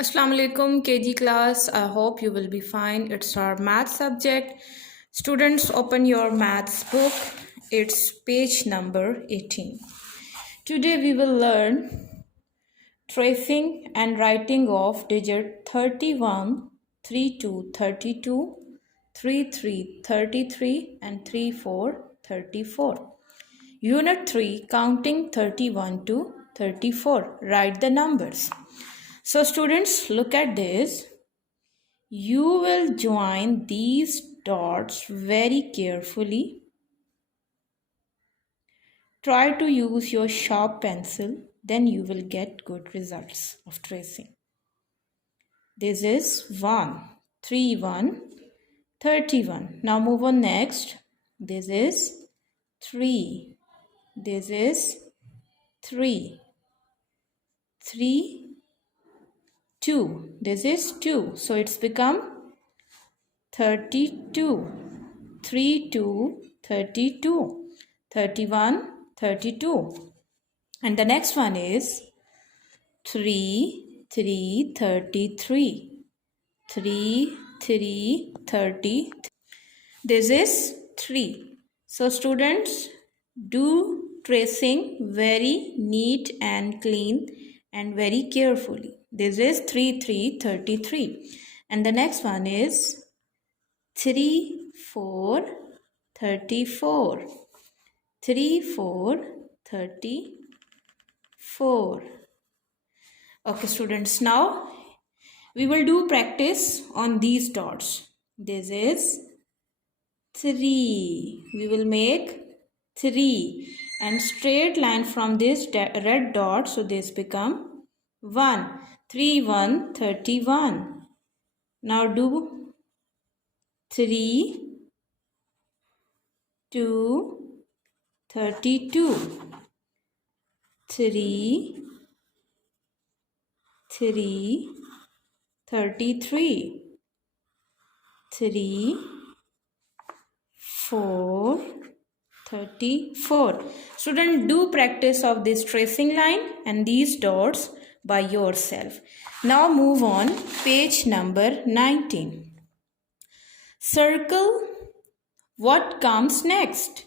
Assalamu alaikum KG class. I hope you will be fine. It's our math subject. Students, open your maths book. It's page number 18. Today we will learn tracing and writing of digit 31, 32, 32, 33, 33 and 34, 34. Unit 3, counting 31 to 34. Write the numbers. So students, look at this. You will join these dots very carefully. Try to use your sharp pencil, then you will get good results of tracing. This is 1, 3, 1, 31. Now move on next. This is 3. This is 3. 3, 2. This is 2. So it's become 32. 3, 2, 32. 31, 32. And the next one is 3, 3, 33. 3, 3, 30. This is 3. So students, do tracing very neat and clean and very carefully. This is 3, 3, 33. And the next one is 3, 4, 34. 3, 4, 34. Okay, students, now we will do practice on these dots. This is 3. We will make 3 and straight line from this red dot. So this become 1. 3, 1, 31. Now do 3, 2, 32. 3, 3, 33. 3, 4, 34. Student, do practice of this tracing line and these dots by yourself. Now move on, page number 19. Circle what comes next.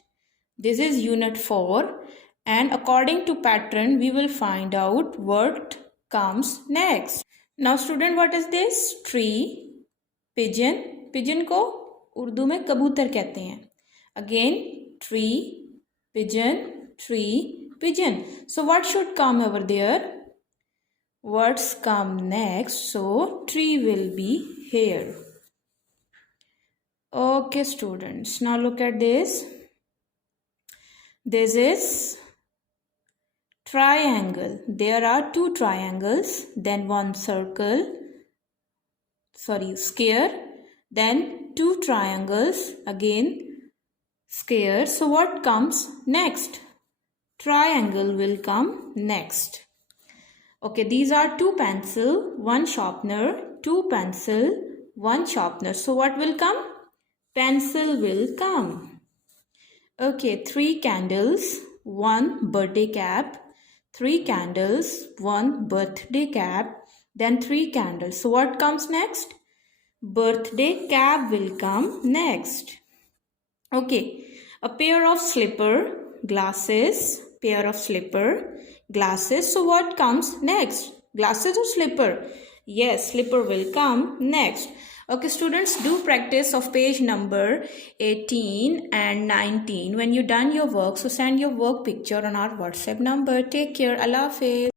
This is unit 4 and according to pattern we will find out what comes next. Now student, what is this? Tree, pigeon. Pigeon को उर्दू में कबूतर कहते हैं. Again, tree, pigeon, tree, pigeon. So what should come over there? Words come next, so tree will be here. Okay students, now look at this. This is triangle. There are 2 triangles, then 1 square, then 2 triangles, again square. So what comes next? Triangle will come next. Okay, these are 2 pencil, 1 sharpener, 2 pencil, 1 sharpener. So what will come? Pencil will come. Okay, 3 candles, 1 birthday cap, 3 candles, 1 birthday cap, then 3 candles. So what comes next? Birthday cap will come next. Okay, a pair of slipper, glasses, pair of slipper, glasses. So what comes next? Glasses or slipper? Yes, slipper will come next. Okay students, do practice of page number 18 and 19. When you done your work, so send your work picture on our WhatsApp number. Take care. Allah Hafiz.